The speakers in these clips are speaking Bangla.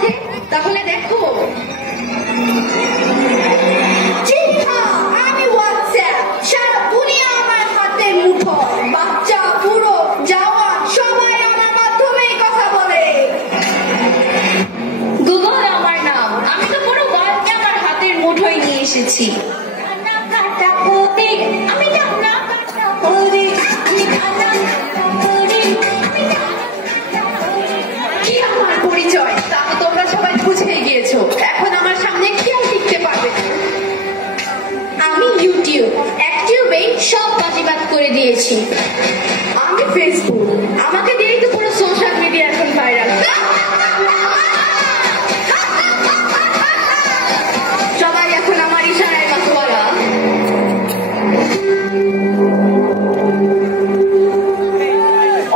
আছে, তাহলে দেখো। আমি হোয়াটসঅ্যাপ, সারা দুনিয়া আমার হাতের মুঠোয়, বাচ্চা বুড়ো জওয়ান সবাই আমার মাধ্যমেই কথা বলে। গুগল আমার নাম, আমি তো পুরো ওয়ার্ল্ডকে আমার হাতের মুঠোয় নিয়ে এসেছি। কি আমার পরিচয় তা তো তোমরা সবাই বুঝে গিয়েছো, এখন আমার সামনে কেউ টিকতে পারবে না। আমি ইউটিউব, অ্যাক্টিভেই সব বাজিবাদ করে দিয়েছি। আমি ফেসবুক, আমাকে দিয়েই তো পুরো সোশ্যাল মিডিয়া এখন ভাইরাল। সবাই এখন আমার ইশারায় মাতোয়ারা।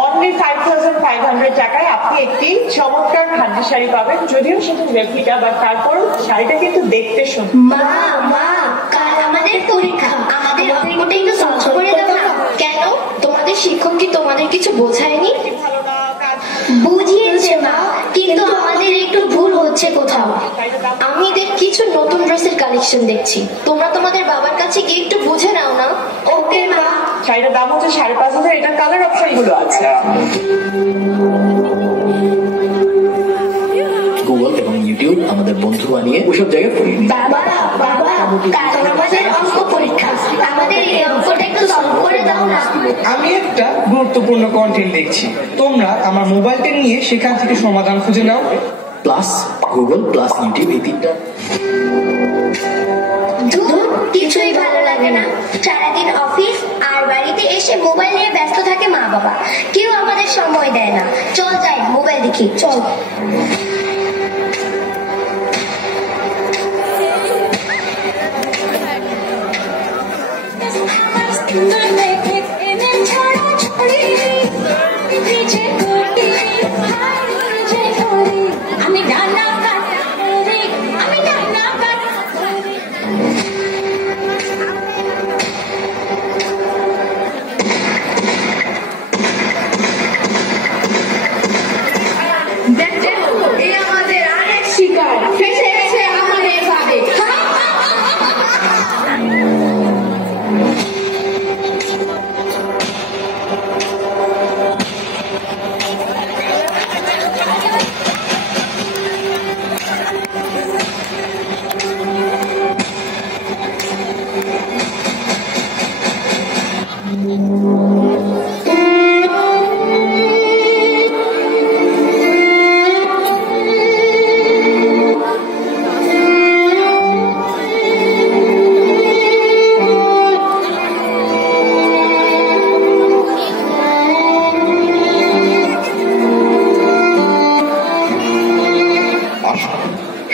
অনলি 5500 টাকায় আপনি একটি চমৎকার খাদ্য শাড়ি পাবেন, যদিও সেটা রেপ্লিকা, বা তারপর শাড়িটা কিন্তু দেখতে সুন্দর। মা মা, কাল আমাদের পরীক্ষা, আমাদের অঙ্কটা একটু সহজ করে দাও না। কেন, তোমাদের শিক্ষক কি তোমাদের কিছু বোঝায়নি? বুঝিয়েছে মা, কিন্তু আমাদের একটু ভুল হচ্ছে কোথাও। আমি কিছু নতুন ড্রেসের কালেকশন দেখছি, তোমরা তোমাদের বাবার কাছে গিয়ে একটু বুঝে নাও না। ওকে মা। শাড়িটার দাম হচ্ছে 5500, এটা কালার অপশন গুলো আছে। গুগল এবং ইউটিউব আমাদের বন্ধু বানিয়ে ওসব জায়গায় পড়িয়ে দিই। বাবা বাবা, কাল আমাদের অঙ্ক পরীক্ষা, আমাদের এই অঙ্কটা একটু সলভ করে দাও না। আমি একটা গুরুত্বপূর্ণ কন্টেন্ট দেখছি, তোমরা আমার মোবাইলটা নিয়ে সেখান থেকে সমাধান খুঁজে নাও। প্লাস গুগল প্লাস ইউটিউব, এই তিনটা কিছুই ভালো লাগে না। সারাদিন অফিস আর বাড়িতে এসে মোবাইল নিয়ে ব্যস্ত থাকে মা বাবা, কেউ আমাদের সময় দেয় না। চল যাই মোবাইল দেখি, চল। আমি ডানা কাটা করি, আমি ডানা কাটা করি। দেখো, এই আমাদের আরেক শিকার, ফেসে ফেসে আমাদের ভাবে।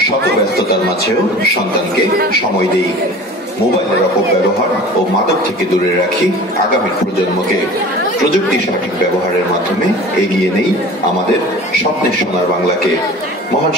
শত ব্যস্ততার মাঝেও সন্তানকে সময় দেই, মোবাইলের অপব্যবহার ও মাদক থেকে দূরে রাখি, আগামী প্রজন্মকে প্রযুক্তির সঠিক ব্যবহারের মাধ্যমে এগিয়ে নেই আমাদের স্বপ্নের সোনার বাংলাকে। মহান